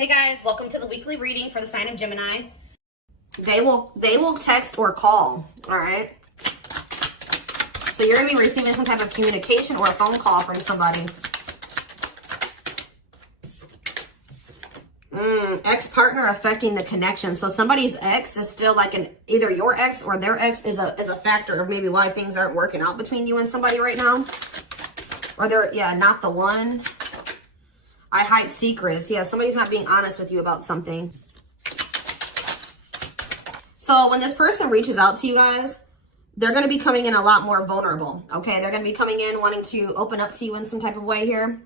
Hey guys, welcome to the weekly reading for the sign of Gemini. They will text or call, all right? So you're going to be receiving some type of communication or a phone call from somebody. Ex-partner affecting the connection. So somebody's ex is still like either your ex or their ex is a factor of maybe why things aren't working out between you and somebody right now. Or they're, not the one. I hide secrets. Yeah, somebody's not being honest with you about something. So when this person reaches out to you guys, they're going to be coming in a lot more vulnerable, okay? They're going to be coming in wanting to open up to you in some type of way here.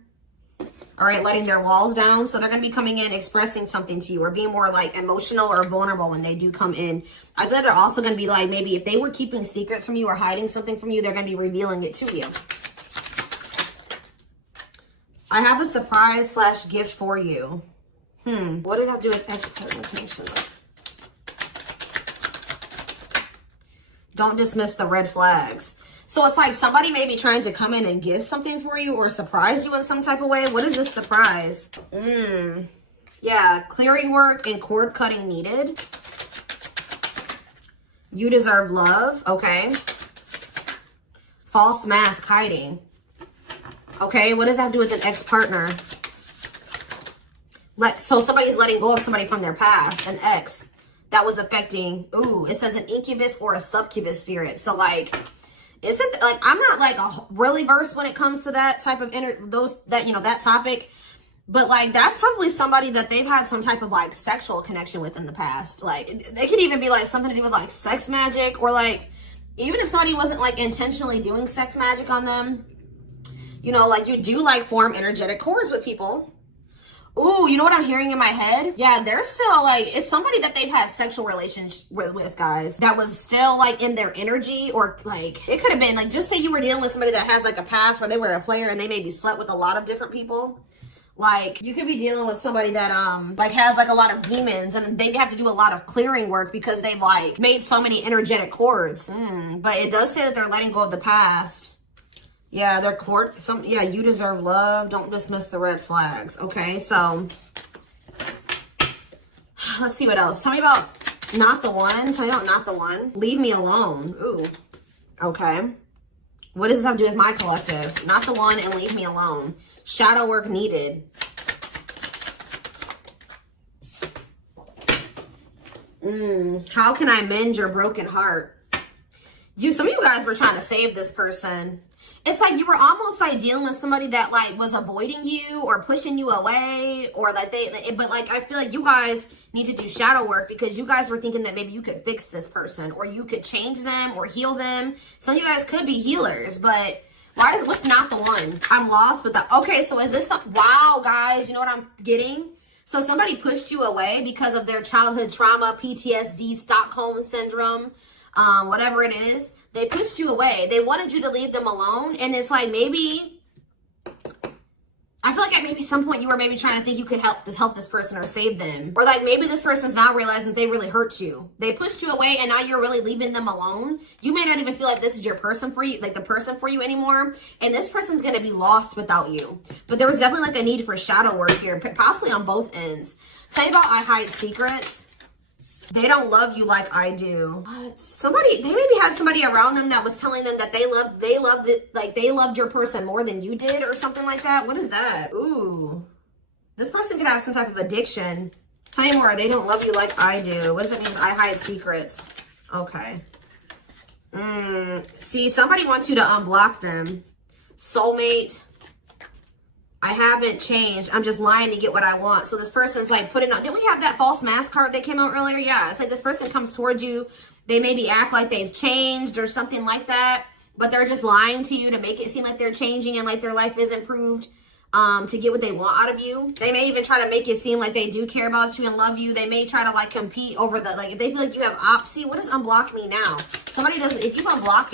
All right, letting their walls down. So they're going to be coming in expressing something to you or being more like emotional or vulnerable when they do come in. I feel like they're also going to be like, maybe if they were keeping secrets from you or hiding something from you, they're going to be revealing it to you. I have a surprise / gift for you. What does that have to do with ex-partner connection? Don't dismiss the red flags. So it's like somebody may be trying to come in and give something for you or surprise you in some type of way. What is this surprise? Yeah, clearing work and cord cutting needed. You deserve love. Okay. False mask hiding. Okay, what does that have to do with an ex-partner? So somebody's letting go of somebody from their past, an ex that was affecting. Ooh, it says an incubus or a succubus spirit. So like, isn't like I'm not like really versed when it comes to that type of that topic, but like that's probably somebody that they've had some type of like sexual connection with in the past. Like they could even be like something to do with like sex magic, or like even if somebody wasn't like intentionally doing sex magic on them, like you do like form energetic cords with people. Ooh, you know what I'm hearing in my head? Yeah, they're still like, it's somebody that they've had sexual relations with, guys, that was still like in their energy, or like, it could have been like, just say you were dealing with somebody that has like a past where they were a player and they maybe slept with a lot of different people. Like you could be dealing with somebody that like has like a lot of demons, and they have to do a lot of clearing work because they've like made so many energetic cords. But it does say that they're letting go of the past. Yeah, they're you deserve love. Don't dismiss the red flags. Okay, so let's see what else. Tell me about not the one. Tell me about not the one. Leave me alone. Ooh, okay. What does this have to do with my collective? Not the one and leave me alone. Shadow work needed. How can I mend your broken heart? Some of you guys were trying to save this person. It's like you were almost like dealing with somebody that like was avoiding you or pushing you away, or like but like I feel like you guys need to do shadow work because you guys were thinking that maybe you could fix this person or you could change them or heal them. Some of you guys could be healers, but what's not the one? I'm lost with that. Okay, so is this wow, guys, you know what I'm getting? So somebody pushed you away because of their childhood trauma, PTSD, Stockholm syndrome, whatever it is. They pushed you away. They wanted you to leave them alone. And it's like maybe, I feel like at maybe some point you were maybe trying to think you could help this person or save them. Or like maybe this person's now realizing that they really hurt you. They pushed you away and now you're really leaving them alone. You may not even feel like this is your person for you, like the person for you anymore. And this person's going to be lost without you. But there was definitely like a need for shadow work here, possibly on both ends. Tell you about I hide secrets. They don't love you like I do. What? They maybe had somebody around them that was telling them that they loved your person more than you did or something like that. What is that? Ooh. This person could have some type of addiction. Tell me more. They don't love you like I do. What does it mean? I hide secrets. Okay. See, somebody wants you to unblock them. Soulmate. I haven't changed. I'm just lying to get what I want. So this person's like putting on. Didn't we have that false mask card that came out earlier? Yeah. It's like this person comes towards you. They maybe act like they've changed or something like that. But they're just lying to you to make it seem like they're changing and like their life is improved to get what they want out of you. They may even try to make it seem like they do care about you and love you. They may try to like compete over if they feel like you have See, what does unblock me now? Somebody doesn't. If you block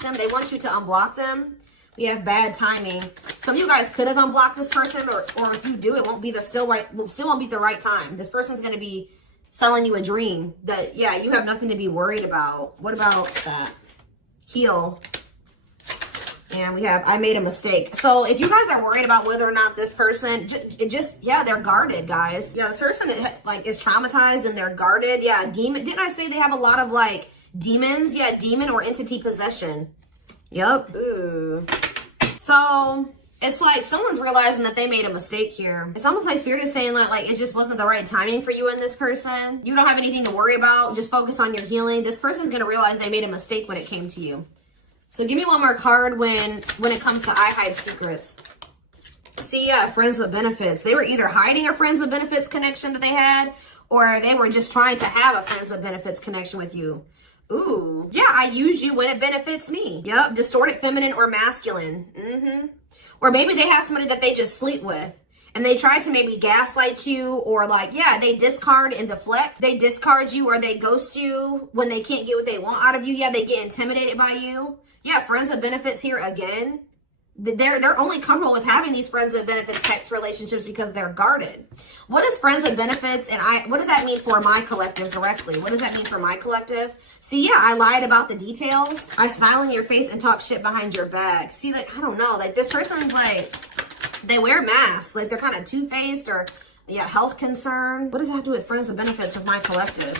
them, they want you to unblock them. We have bad timing. Some of you guys could have unblocked this person, or if you do, it won't be still won't be the right time. This person's going to be selling you a dream that, yeah, you have nothing to be worried about. What about that? Heal. And we have, I made a mistake. So if you guys are worried about whether or not this person, they're guarded, guys. Yeah, this person is traumatized and they're guarded. Yeah, demon. Didn't I say they have a lot of like demons? Yeah, demon or entity possession. Yep. Ooh. So it's like someone's realizing that they made a mistake here. It's almost like Spirit is saying that like it just wasn't the right timing for you and this person. You don't have anything to worry about. Just focus on your healing. This person's going to realize they made a mistake when it came to you. So give me one more card when it comes to I hide secrets. See, friends with benefits. They were either hiding a friends with benefits connection that they had, or they were just trying to have a friends with benefits connection with you. Ooh, yeah, I use you when it benefits me. Yep, distorted feminine or masculine. Or maybe they have somebody that they just sleep with. And they try to maybe gaslight you, or like, yeah, they discard and deflect. They discard you or they ghost you when they can't get what they want out of you. Yeah, they get intimidated by you. Yeah, friends with benefits here again. They're only comfortable with having these friends with benefits types relationships because they're guarded. What is friends with benefits and what does that mean for my collective directly? What does that mean for my collective? See, yeah, I lied about the details. I smile in your face and talk shit behind your back. See, like, I don't know, like this person's like, they wear masks, like they're kind of two-faced or yeah, health concern. What does that have to do with friends with benefits of my collective?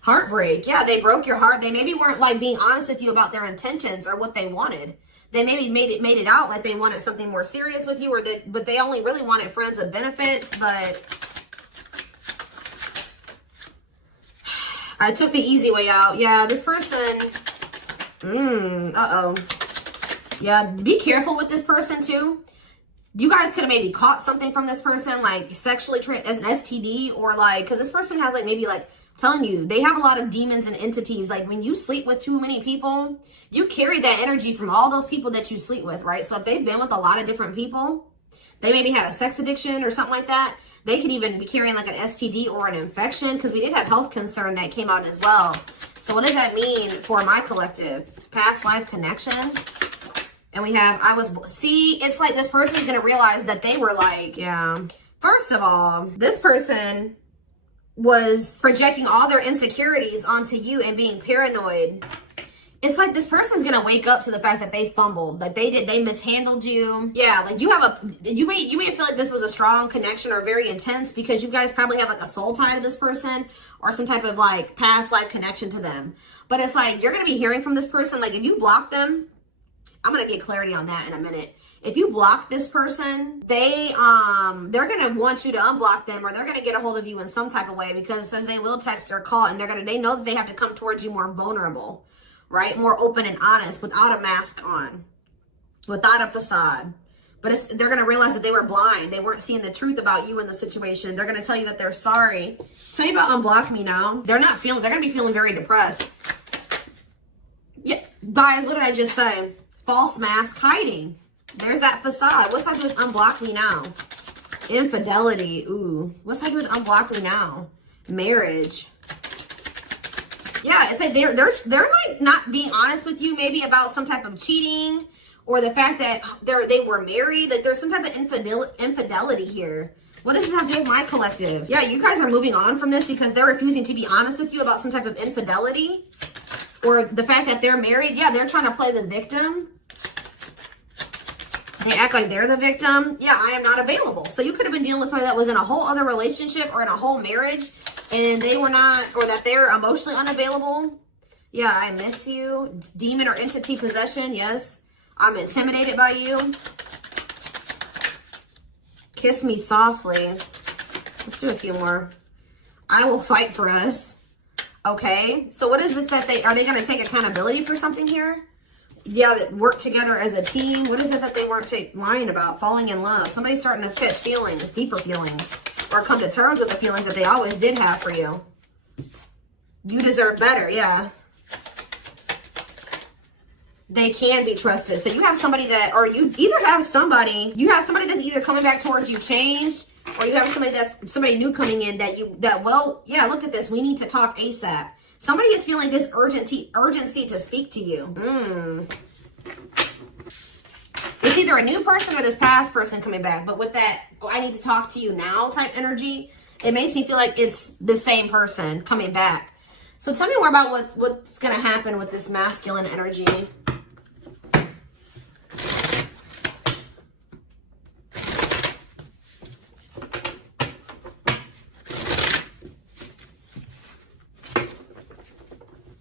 Heartbreak. Yeah, they broke your heart. They maybe weren't like being honest with you about their intentions or what they wanted. They maybe made it out like they wanted something more serious with you, or but they only really wanted friends with benefits. But I took the easy way out. Yeah, this person. Yeah, be careful with this person too. You guys could have maybe caught something from this person, like sexually as an STD, or like, because this person has like maybe like, telling you, they have a lot of demons and entities. Like when you sleep with too many people, you carry that energy from all those people that you sleep with, right? So if they've been with a lot of different people, they maybe had a sex addiction or something like that. They could even be carrying like an STD or an infection, because we did have health concern that came out as well. So what does that mean for my collective? Past life connection. And we have, see, it's like this person is going to realize that they were like, yeah. First of all, this person was projecting all their insecurities onto you and being paranoid. It's like this person's gonna wake up to the fact that they fumbled, like they mishandled you. Yeah, like you may feel like this was a strong connection or very intense because you guys probably have like a soul tie to this person or some type of like past life connection to them. But it's like you're gonna be hearing from this person. Like if you block them, I'm gonna get clarity on that in a minute. If you block this person, they're gonna want you to unblock them, or they're gonna get a hold of you in some type of way, because it says they will text or call, and they know that they have to come towards you more vulnerable, right? More open and honest, without a mask on, without a facade. But they're gonna realize that they were blind. They weren't seeing the truth about you in the situation. They're gonna tell you that they're sorry. Tell you about unblock me now. They're gonna be feeling very depressed. Yeah, guys, what did I just say? False mask hiding. There's that facade. What's that do with unblock me now? Infidelity. Ooh. What's that do with unblock me now? Marriage. Yeah, it's like they're like not being honest with you, maybe about some type of cheating, or the fact that they were married. Like there's some type of infidelity here. What does this have to do with my collective? Yeah, you guys are moving on from this because they're refusing to be honest with you about some type of infidelity, or the fact that they're married. Yeah, they're trying to play the victim. They act like they're the victim. Yeah, I am not available. So you could have been dealing with somebody that was in a whole other relationship or in a whole marriage, and they were not, or that they're emotionally unavailable. Yeah, I miss you. Demon or entity possession. Yes. I'm intimidated by you. Kiss me softly. Let's do a few more. I will fight for us. Okay. So what is this that are they going to take accountability for something here? Yeah, that work together as a team. What is it that they weren't lying about? Falling in love. Somebody's starting to catch feelings, deeper feelings, or come to terms with the feelings that they always did have for you. You deserve better. Yeah. They can be trusted. So you have somebody that, or you have somebody that's either coming back towards you changed, or you have somebody new coming in well, yeah, look at this. We need to talk ASAP. Somebody is feeling this urgency to speak to you. It's either a new person or this past person coming back. But with that, I need to talk to you now type energy, it makes me feel like it's the same person coming back. So tell me more about what's going to happen with this masculine energy.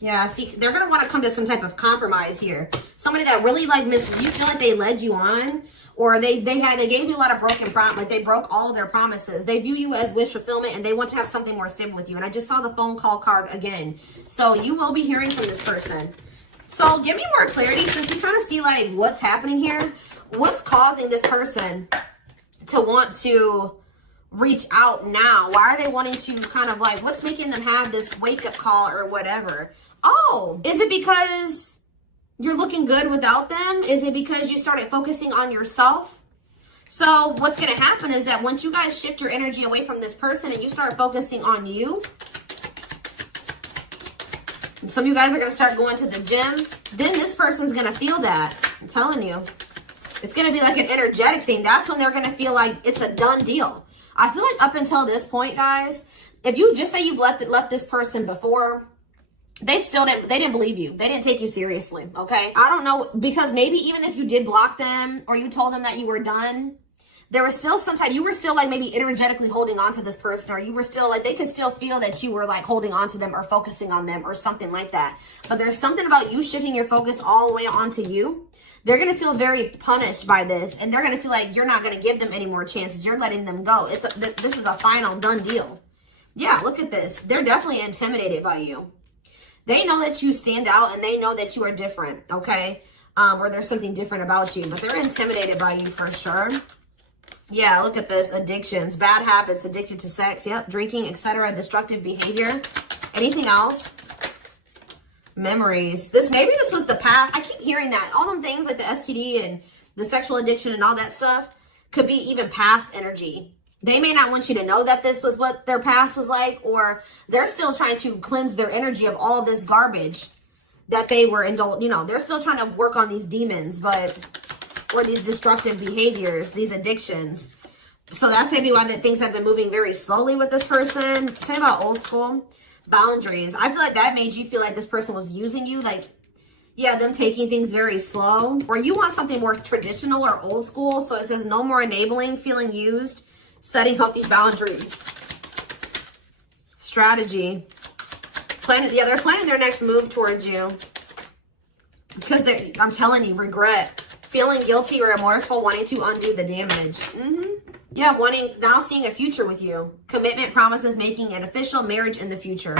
Yeah, see, they're going to want to come to some type of compromise here. Somebody that really like you feel like they led you on, or they gave you a lot of broken promise, like they broke all of their promises. They view you as wish fulfillment and they want to have something more stable with you. And I just saw the phone call card again. So you will be hearing from this person. So give me more clarity since we kind of see like what's happening here. What's causing this person to want to reach out now? Why are they wanting to kind of like, what's making them have this wake up call or whatever? Oh, is it because you're looking good without them? Is it because you started focusing on yourself? So what's going to happen is that once you guys shift your energy away from this person and you start focusing on you, some of you guys are going to start going to the gym. Then this person's going to feel that. I'm telling you. It's going to be like an energetic thing. That's when they're going to feel like it's a done deal. I feel like up until this point, guys, if you just say you've left this person before, they didn't believe you. They didn't take you seriously, okay? I don't know, because maybe even if you did block them or you told them that you were done, there was still you were still like maybe energetically holding on to this person, or you were still like, they could still feel that you were like holding on to them or focusing on them or something like that. But there's something about you shifting your focus all the way onto you. They're going to feel very punished by this, and they're going to feel like you're not going to give them any more chances. You're letting them go. This is a final done deal. Yeah, look at this. They're definitely intimidated by you. They know that you stand out and they know that you are different, okay? Or there's something different about you, but they're intimidated by you for sure. Yeah, look at this. Addictions, bad habits, addicted to sex, yep, drinking, etc., destructive behavior. Anything else? Memories. Maybe this was the past. I keep hearing that. All them things like the STD and the sexual addiction and all that stuff could be even past energy. They may not want you to know that this was what their past was like, or they're still trying to cleanse their energy of all this garbage that they were indulged. You know, they're still trying to work on these demons, or these destructive behaviors, these addictions. So that's maybe why things have been moving very slowly with this person. Tell me about old school boundaries. I feel like that made you feel like this person was using you, like, yeah, them taking things very slow. Or you want something more traditional or old school. So it says no more enabling, feeling used, setting healthy boundaries. Strategy. They're planning their next move towards you. Because I'm telling you, regret. Feeling guilty or remorseful, wanting to undo the damage. Yeah, now seeing a future with you. Commitment, promises, making an official marriage in the future.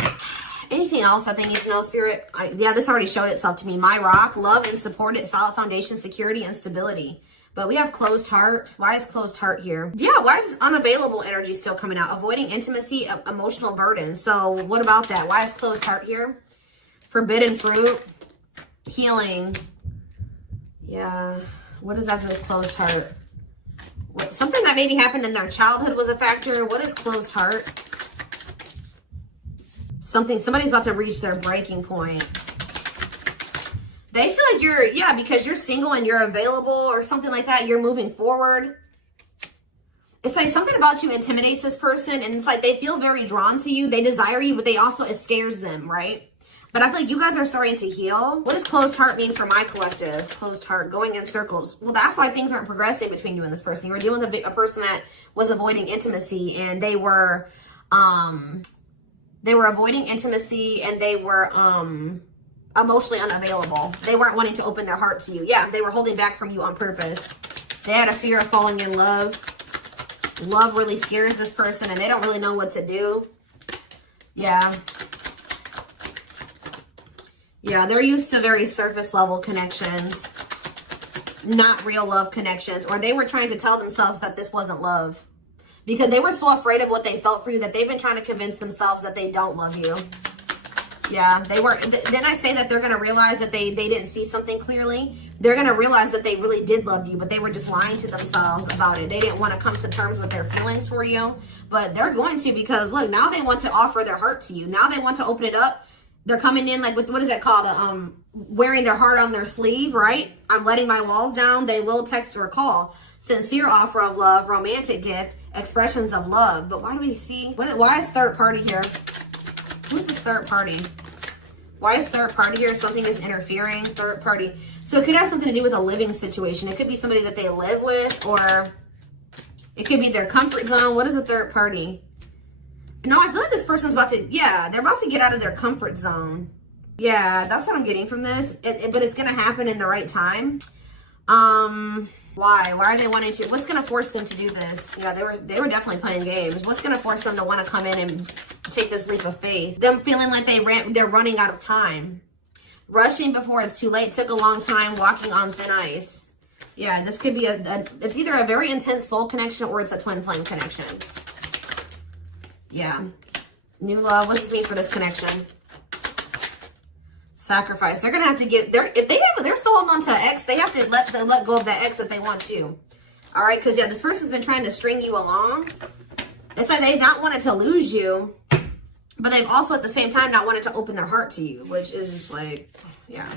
Anything else that they need to know, Spirit? Yeah, this already showed itself to me. My rock, love and support it, solid foundation, security, and stability. But we have closed heart. Why is closed heart here? Yeah, why is unavailable energy still coming out? Avoiding intimacy, emotional burden. So what about that? Why is closed heart here? Forbidden fruit, healing. Yeah, what does that do with closed heart? Something that maybe happened in their childhood was a factor. What is closed heart? Somebody's about to reach their breaking point. They feel like because you're single and you're available or something like that, you're moving forward. It's like something about you intimidates this person, and it's like they feel very drawn to you. They desire you, but it scares them, right? But I feel like you guys are starting to heal. What does closed heart mean for my collective? Closed heart, going in circles. Well, that's why things weren't progressing between you and this person. You were dealing with a person that was avoiding intimacy, and they were avoiding intimacy, and they were emotionally unavailable. They weren't wanting to open their heart to you. Yeah, they were holding back from you on purpose. They had a fear of falling in love. Love really scares this person, and they don't really know what to do. Yeah. Yeah, they're used to very surface level connections, not real love connections. Or they were trying to tell themselves that this wasn't love because they were so afraid of what they felt for you that they've been trying to convince themselves that they don't love you. Yeah, they were. Then I say that they're going to realize that they didn't see something clearly. They're going to realize that they really did love you, but they were just lying to themselves about it. They didn't want to come to terms with their feelings for you, but they're going to, because look, now they want to offer their heart to you. Now they want to open it up. They're coming in like with, what is that called? Wearing their heart on their sleeve, right? I'm letting my walls down. They will text or call. Sincere offer of love, romantic gift, expressions of love. But why do we see, why is third party here? Who's this third party? Why is third party here? Something is interfering, third party. So it could have something to do with a living situation. It could be somebody that they live with, or it could be their comfort zone. What is a third party? No, I feel like this person's about to, they're about to get out of their comfort zone. Yeah, that's what I'm getting from this. But it's going to happen in the right time. Why? Why are they wanting to? What's going to force them to do this? Yeah, they were definitely playing games. What's going to force them to want to come in and take this leap of faith? Them feeling like they're running out of time. Rushing before it's too late. Took a long time. Walking on thin ice. Yeah, this could be it's either a very intense soul connection or it's a twin flame connection. Yeah. New love. What does this mean for this connection? Sacrifice. They're gonna have to give. If they're still holding on to an ex, they have to let go of that ex if they want to. All right, because yeah, this person's been trying to string you along. It's like they've not wanted to lose you, but they've also at the same time not wanted to open their heart to you, which is just like, yeah.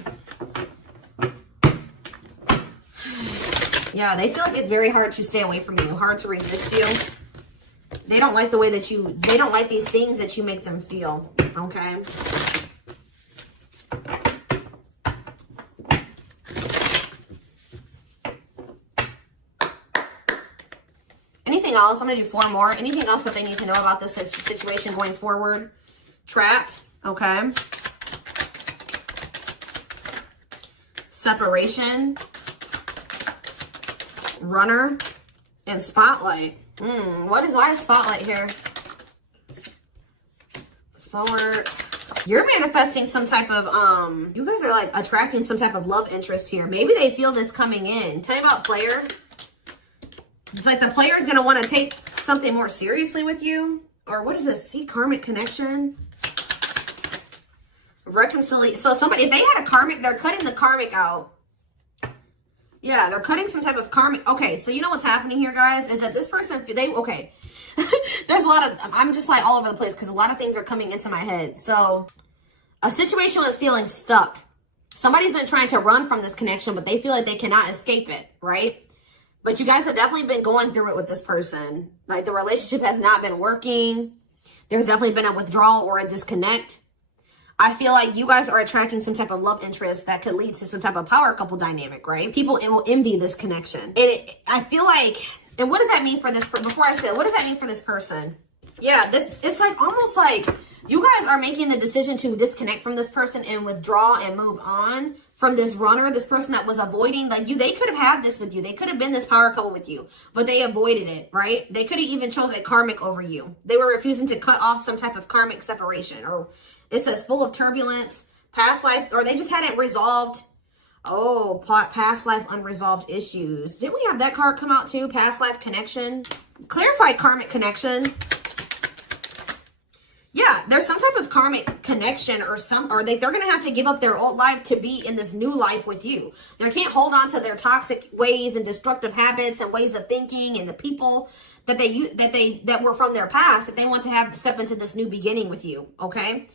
Yeah, they feel like it's very hard to stay away from you, hard to resist you. They don't like the way that they don't like these things that you make them feel, okay? Anything else? I'm going to do 4 more. Anything else that they need to know about this situation going forward? Trapped, okay? Separation. Runner. And spotlight. Why is spotlight here? Spell work. You're manifesting some type of, you guys are like attracting some type of love interest here. Maybe they feel this coming in. Tell me about player. It's like the player is going to want to take something more seriously with you. Or what is this? See, karmic connection. Reconciliation. So somebody, if they had a karmic, they're cutting the karmic out. Yeah, they're cutting some type of karmic. Okay, so you know what's happening here, guys, is that this person, okay. There's a lot of, I'm just like all over the place because a lot of things are coming into my head. So a situation was feeling stuck. Somebody's been trying to run from this connection, but they feel like they cannot escape it, right? But you guys have definitely been going through it with this person. Like the relationship has not been working. There's definitely been a withdrawal or a disconnect. I feel like you guys are attracting some type of love interest that could lead to some type of power couple dynamic, right? People will envy this connection. And I feel like, and what does that mean for this, before I say it, what does that mean for this person? Yeah, it's like almost like you guys are making the decision to disconnect from this person and withdraw and move on from this runner, this person that was avoiding, like they could have had this with you. They could have been this power couple with you, but they avoided it, right? They could have even chose a karmic over you. They were refusing to cut off some type of karmic separation, or it says full of turbulence, past life, or they just hadn't resolved. Oh, past life unresolved issues. Didn't we have that card come out too? Past life connection. Clarify karmic connection. Yeah, there's some type of karmic connection or they're going to have to give up their old life to be in this new life with you. They can't hold on to their toxic ways and destructive habits and ways of thinking and the people that were from their past if they want to step into this new beginning with you, okay?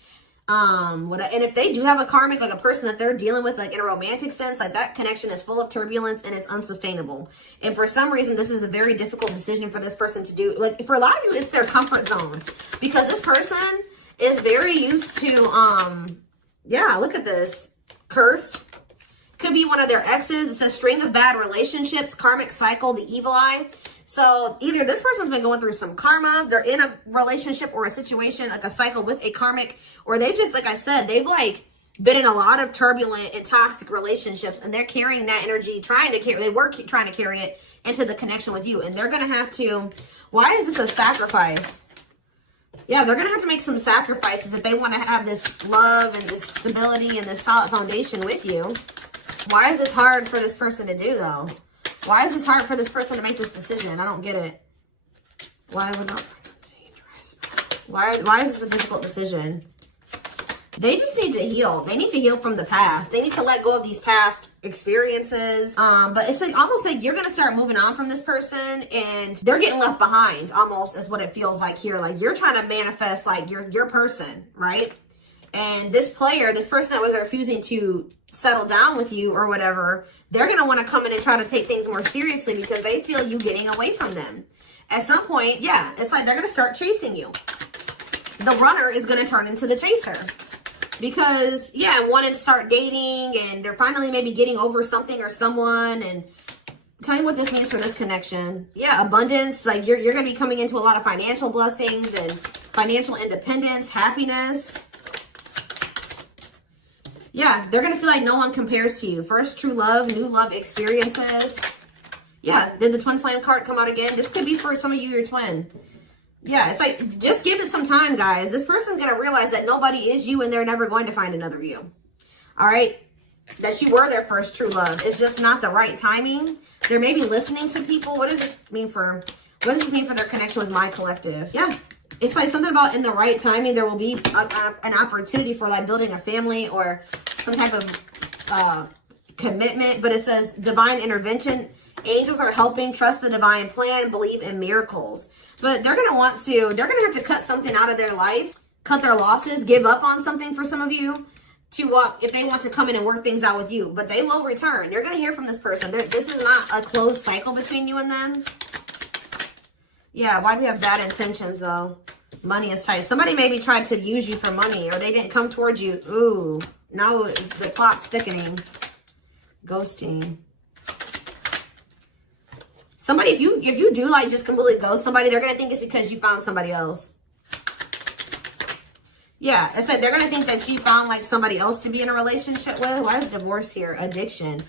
And if they do have a karmic, like a person that they're dealing with, like in a romantic sense, like that connection is full of turbulence and it's unsustainable. And for some reason, this is a very difficult decision for this person to do. Like for a lot of you, it's their comfort zone because this person is very used to, yeah, look at this. Cursed. Could be one of their exes. It says string of bad relationships, karmic cycle, the evil eye. So either this person's been going through some karma, they're in a relationship or a situation, like a cycle with a karmic, or they've just, like I said, they've like been in a lot of turbulent and toxic relationships and they're carrying that energy, trying to carry it into the connection with you. And they're going to have to, why is this a sacrifice? Yeah, they're going to have to make some sacrifices if they want to have this love and this stability and this solid foundation with you. Why is this hard for this person to do though? Why is this hard for this person to make this decision? I don't get it. Why would not pregnancy, dry spell? Why is this a difficult decision? They just need to heal. They need to heal from the past. They need to let go of these past experiences. But it's like almost like you're gonna start moving on from this person and they're getting left behind almost is what it feels like here. Like you're trying to manifest like your person, right? And this player, this person that was refusing to settle down with you or whatever, they're going to want to come in and try to take things more seriously because they feel you getting away from them. At some point, yeah, it's like they're going to start chasing you. The runner is going to turn into the chaser because, yeah, wanting to start dating and they're finally maybe getting over something or someone. And tell me what this means for this connection. Yeah, abundance. Like you're going to be coming into a lot of financial blessings and financial independence, happiness. Yeah, they're going to feel like no one compares to you. First true love, new love experiences. Yeah, did the twin flame card come out again? This could be for some of you, your twin. Yeah, it's like, just give it some time, guys. This person's going to realize that nobody is you and they're never going to find another you. All right? That you were their first true love. It's just not the right timing. They're maybe listening to people. What does this mean for their connection with my collective? Yeah. It's like something about in the right timing, there will be an opportunity for like building a family or some type of commitment. But it says divine intervention. Angels are helping, trust the divine plan, believe in miracles. But they're going to have to cut something out of their life, cut their losses, give up on something for some of you if they want to come in and work things out with you. But they will return. You're going to hear from this person. This is not a closed cycle between you and them. Yeah, why do we have bad intentions, though? Money is tight. Somebody maybe tried to use you for money, or they didn't come towards you. Ooh, now the plot's thickening. Ghosting. Somebody, if you do like just completely ghost somebody, they're going to think it's because you found somebody else. Yeah, I said they're going to think that you found like somebody else to be in a relationship with. Why is divorce here? Addiction.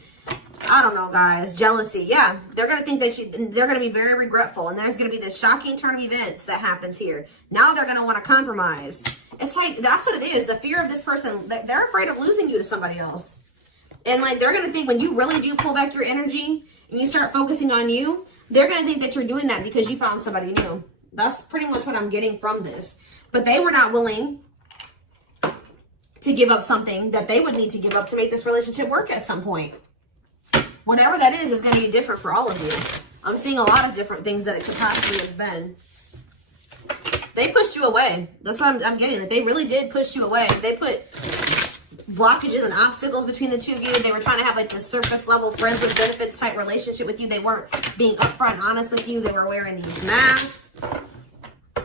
I don't know, guys. Jealousy. Yeah, they're going to think that they're going to be very regretful. And there's going to be this shocking turn of events that happens here. Now they're going to want to compromise. It's like, that's what it is. The fear of this person, they're afraid of losing you to somebody else. And like, they're going to think when you really do pull back your energy and you start focusing on you, they're going to think that you're doing that because you found somebody new. That's pretty much what I'm getting from this. But they were not willing to give up something that they would need to give up to make this relationship work at some point. Whatever that is going to be different for all of you. I'm seeing a lot of different things that it could possibly have been. They pushed you away. That's what I'm getting. That they really did push you away. They put blockages and obstacles between the two of you. They were trying to have like this surface level friends with benefits type relationship with you. They weren't being upfront and honest with you. They were wearing these masks. I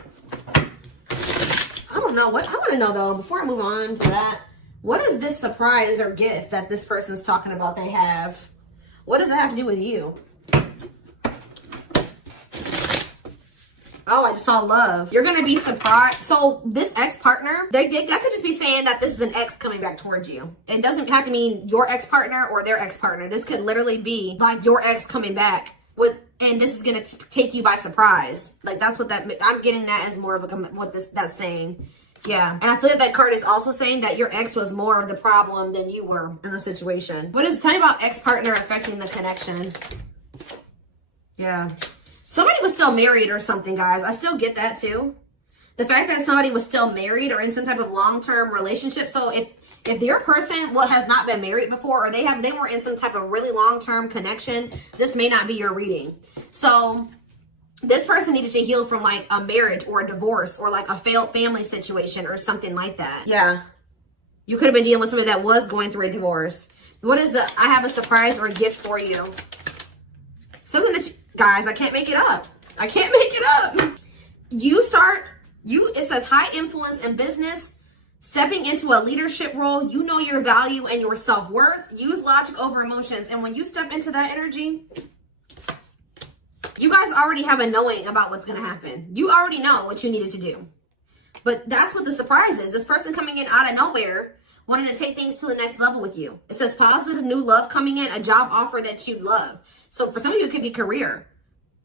don't know. I want to know though, before I move on to that, what is this surprise or gift that this person's talking about they have? What does it have to do with you? Oh, I just saw love. You're going to be surprised. So this ex-partner, that could just be saying that this is an ex coming back towards you. It doesn't have to mean your ex-partner or their ex-partner. This could literally be like your ex coming back and this is going to take you by surprise. Like that's what I'm getting that as more of that's saying. Yeah. And I feel like that card is also saying that your ex was more of the problem than you were in the situation. What is, tell me about ex-partner affecting the connection. Yeah. Somebody was still married or something, guys. I still get that too. The fact that somebody was still married or in some type of long-term relationship. So if their person has not been married before, or they were in some type of really long-term connection, this may not be your reading. So this person needed to heal from like a marriage or a divorce or like a failed family situation or something like that. Yeah. You could have been dealing with somebody that was going through a divorce. What is I have a surprise or a gift for you. Something that guys, I can't make it up. I can't make it up. It says high influence in business, stepping into a leadership role. You know your value and your self-worth. Use logic over emotions. And when you step into that energy, you guys already have a knowing about what's going to happen. You already know what you needed to do. But that's what the surprise is. This person coming in out of nowhere, wanting to take things to the next level with you. It says positive new love coming in, a job offer that you'd love. So for some of you, it could be career.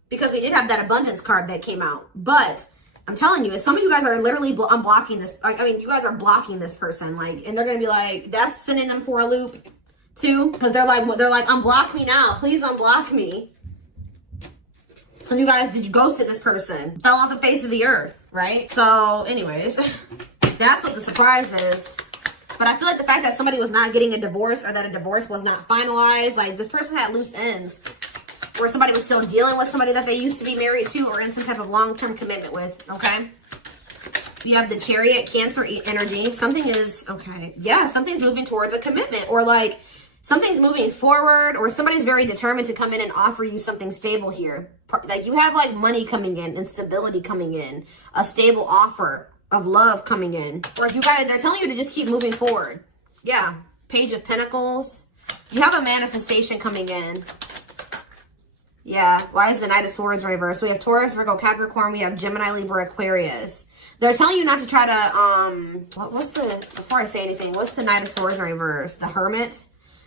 Because we did have that abundance card that came out. But I'm telling you, some of you guys are literally unblocking this. You guys are blocking this person. And they're going to be like, that's sending them for a loop too. Because they're like, unblock me now. Please unblock me. Some of you guys, did you ghosted this person? Fell off the face of the earth, right? So anyways, that's what the surprise is. But I feel like the fact that somebody was not getting a divorce or that a divorce was not finalized, like this person had loose ends. Or somebody was still dealing with somebody that they used to be married to or in some type of long-term commitment with, okay? You have the Chariot, Cancer energy. Something is, okay, yeah, something's moving towards a commitment or like something's moving forward or somebody's very determined to come in and offer you something stable here. Like you have like money coming in and stability coming in, a stable offer of love coming in. Or if you guys, they're telling you to just keep moving forward. Yeah, Page of Pentacles. You have a manifestation coming in. Yeah, why is the Knight of Swords reversed? So we have Taurus, Virgo, Capricorn. We have Gemini, Libra, Aquarius. They're telling you not to try to, before I say anything, what's the Knight of Swords reversed? The Hermit?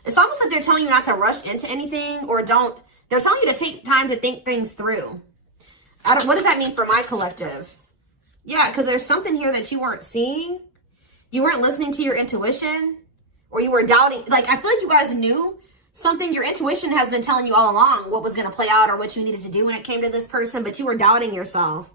It's almost like they're telling you not to rush into anything or they're telling you to take time to think things through. What does that mean for my collective? Yeah, because there's something here that you weren't seeing. You weren't listening to your intuition, or you were doubting. Like, I feel like you guys knew something. Your intuition has been telling you all along what was going to play out or what you needed to do when it came to this person, but you were doubting yourself.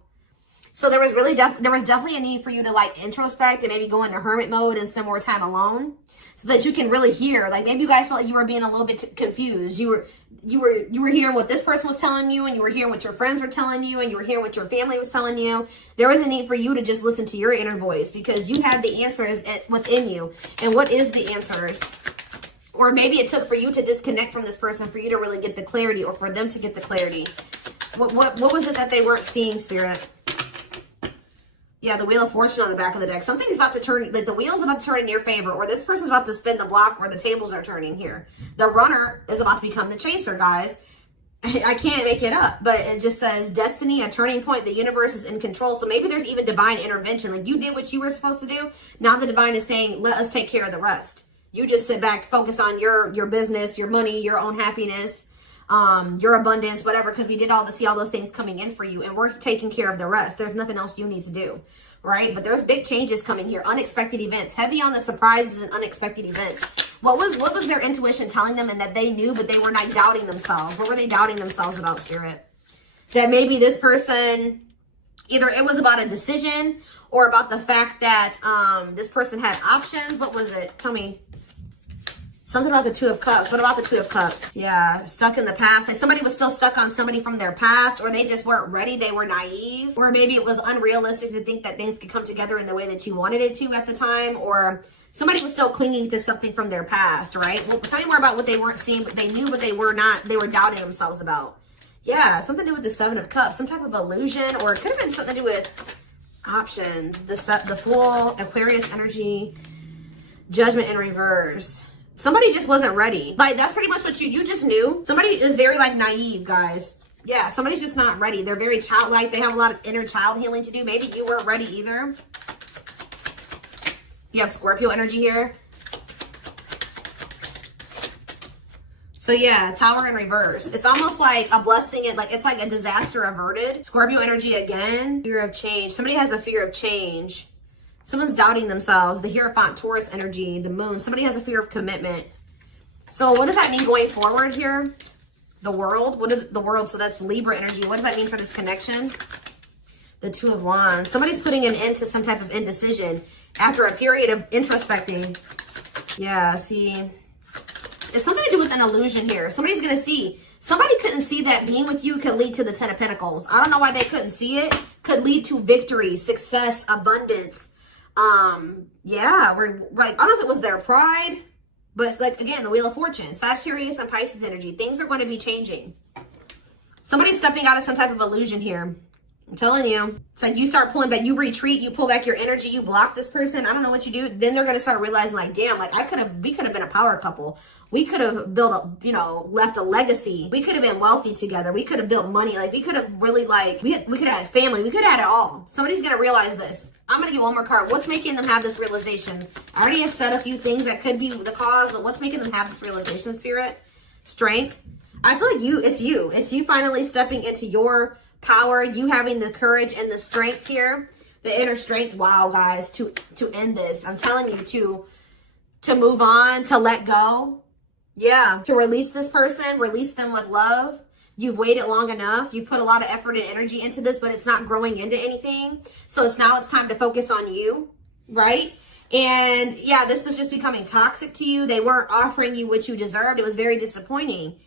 So there was really there was definitely a need for you to like introspect and maybe go into hermit mode and spend more time alone so that you can really hear. Like, maybe you guys felt like you were being a little bit confused. You were hearing what this person was telling you, and you were hearing what your friends were telling you, and you were hearing what your family was telling you. There was a need for you to just listen to your inner voice because you had the answers within you. And what is the answers? Or maybe it took for you to disconnect from this person for you to really get the clarity, or for them to get the clarity. What was it that they weren't seeing, Spirit? Yeah, the Wheel of Fortune on the back of the deck. Something's about to turn, like the wheel's about to turn in your favor, or this person's about to spin the block where the tables are turning here. The runner is about to become the chaser, guys. I can't make it up, but it just says destiny, a turning point. The universe is in control. So maybe there's even divine intervention. Like, you did what you were supposed to do. Now the divine is saying, let us take care of the rest. You just sit back, focus on your business, your money, your own happiness, your abundance, whatever, because we did see all those things coming in for you, and we're taking care of the rest. There's nothing else you need to do, right? But there's big changes coming here, unexpected events, heavy on the surprises and unexpected events. What was their intuition telling them, and that they knew, but they were not doubting themselves? What were they doubting themselves about, Spirit? That maybe this person, either it was about a decision or about the fact that this person had options. What was it? Tell me. Something about the Two of Cups. What about the Two of Cups? Yeah, stuck in the past. Like, somebody was still stuck on somebody from their past, or they just weren't ready. They were naive. Or maybe it was unrealistic to think that things could come together in the way that you wanted it to at the time. Or somebody was still clinging to something from their past, right? Well, tell me more about what they weren't seeing, but they knew, but they were not. They were doubting themselves about. Yeah, something to do with the Seven of Cups. Some type of illusion, or it could have been something to do with options. The Fool, Aquarius energy, Judgment in reverse. Somebody just wasn't ready. Like, that's pretty much what you just knew. Somebody is very, like, naive, guys. Yeah, somebody's just not ready. They're very childlike. They have a lot of inner child healing to do. Maybe you weren't ready either. You have Scorpio energy here. So, yeah, Tower in reverse. It's almost like a blessing, and like it's like a disaster averted. Scorpio energy again. Fear of change. Somebody has a fear of change. Someone's doubting themselves. The Hierophant, Taurus energy, the moon. Somebody has a fear of commitment. So what does that mean going forward here? The world. What is the world? So that's Libra energy. What does that mean for this connection? The Two of Wands. Somebody's putting an end to some type of indecision after a period of introspecting. Yeah, see. It's something to do with an illusion here. Somebody's going to see. Somebody couldn't see that being with you could lead to the Ten of Pentacles. I don't know why they couldn't see it. Could lead to victory, success, abundance. Yeah, we're like, I don't know if it was their pride, but it's like, again, the Wheel of Fortune, Sagittarius and Pisces energy. Things are going to be changing. Somebody's stepping out of some type of illusion here. I'm telling you. It's like you start pulling back, you retreat, you pull back your energy, you block this person. I don't know what you do. Then they're going to start realizing, like, damn, like we could have been a power couple. We could have built a, left a legacy. We could have been wealthy together. We could have built money. Like, we could have really, like, we could have had family. We could have had it all. Somebody's going to realize this. I'm going to get one more card. What's making them have this realization? I already have said a few things that could be the cause, but what's making them have this realization, Spirit? Strength. I feel like it's you. It's you finally stepping into your power, you having the courage and the strength here, the inner strength. Wow, guys, to end this. I'm telling you, to move on, to let go. Yeah, to release this person, release them with love. You've waited long enough. You've put a lot of effort and energy into this, but it's not growing into anything. So it's time to focus on you, right? And yeah, this was just becoming toxic to you. They weren't offering you what you deserved. It was very disappointing.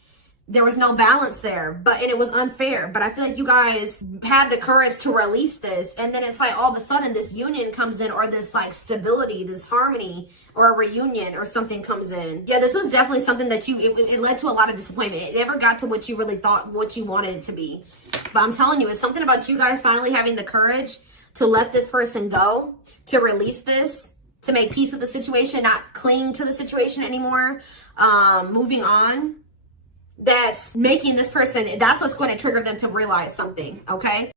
There was no balance there, and it was unfair. But I feel like you guys had the courage to release this. And then it's like all of a sudden this union comes in, or this like stability, this harmony, or a reunion or something comes in. Yeah, this was definitely something that it led to a lot of disappointment. It never got to what you really thought, what you wanted it to be. But I'm telling you, it's something about you guys finally having the courage to let this person go, to release this, to make peace with the situation, not cling to the situation anymore, moving on. that's making this person, that's what's going to trigger them to realize something, okay?